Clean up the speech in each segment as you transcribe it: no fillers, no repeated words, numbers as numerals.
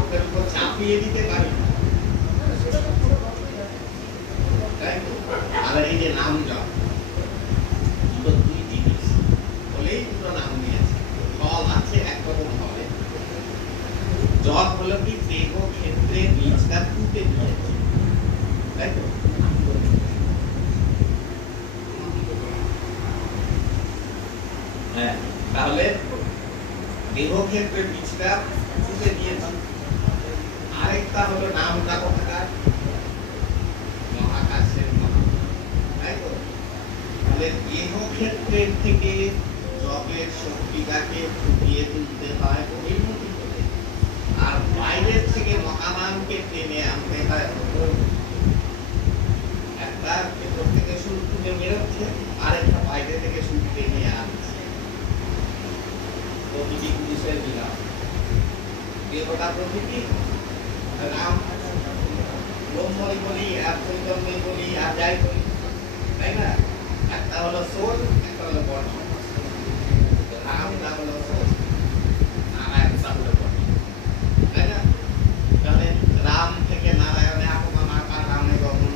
ওটার উপর চাপিয়ে দিতে পারি না, তাই তো? আর এই যে নাম জপ, দুটো দুই জিনিস বলেই দুটো নাম নিয়েছে। ফল আছে একরকম হবে, জপ হলো কি দেহ ক্ষেত্রে বীজটা পুঁতে দিয়েছে, তাই তো? হ্যাঁ, তাহলে দেহ ক্ষেত্রে বীজটা পুঁতে দিয়েছে। আরেকটা হলো নামটা কোথাকার? মহাকাশের মহা, তাই তো? তাহলে দেহ ক্ষেত্রের থেকে জপের শক্তিটাকে ফুটিয়ে তুলতে হয় অভিমুখী করে, আর বাইরের থেকে মহানামকে টেনে আনতে হয়। একটা ভেতর থেকে সুর ফুটে বেরোচ্ছে, আর একটা বাইরে থেকে সুর টেনে আনছে। প্রকৃতি পুরুষের বিরাম, দেহটা প্রকৃতি, রাম ব্রহ্মই বলি আর চৈতন্যই বলি আর যাই বলি, তাই না? একটা হলো সোল, একটা হলো বর্ণ। রামটা হলো সোল, নারায়ণটা হলো বর্ণ, তাই না? তাহলে রাম থেকে নারায়ণে আগমন, আকার রামে গমন,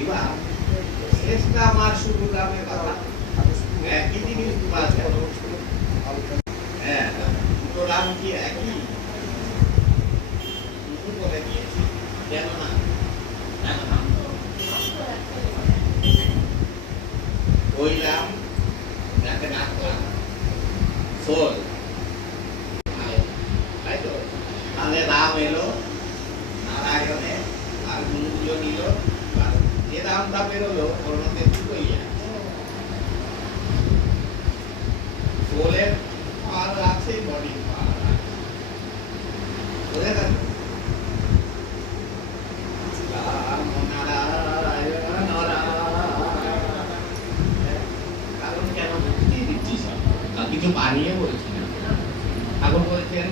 এবার শেষটা আমার শুরু রামের কথা। একই জিনিস দুটো আছে। হ্যাঁ, দুটো রাম কি একই? দুটো বলে দিয়েছি, কেন না? ওই রাম যাকে ডাকলাম সোল, তাই তো? তাহলে রাম এলো নারায়ণে, আর গুরুগুলো নিল, যে রামটা বেরোলো ওর মধ্যে দুটোই আছে। সোলের পাওয়ার আছে, বডির পাওয়ার আছে, বুঝে গেল? কারণ কেন বুঝতেই দিচ্ছি, সব কিছু বানিয়ে বলছি না। ঠাকুর বলছেন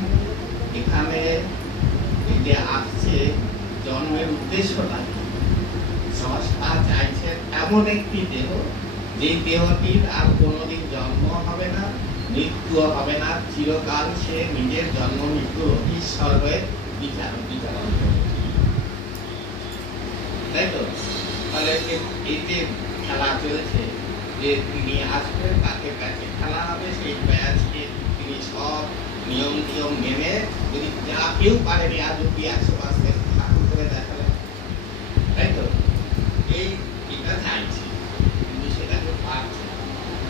এখানে যে আসছে জন্মের উদ্দেশ্যটা, স্রষ্টা চাইছেন এমন একটি দেহ, যে দেহটির আর কোনোদিন জন্ম হবে না, মৃত্যু হবে না, চিরকাল সে নিজের জন্ম মৃত্যুর ঈশ্বর হয়ে বিচরণ করবে, তাই তো? তাহলে এই যে খেলা চলছে, যে তিনি আসবেন, তাকে কাছে খেলা হবে, সেই ব্যাচকে তিনি সব নিয়ম নিয়ম মেনে, যদি যা কেউ পারেনি আজ অব্দি 100% ঠাকুর করে দেখালেন, তাই তো? এটা চাইছি, কিন্তু সেটাকে পারছে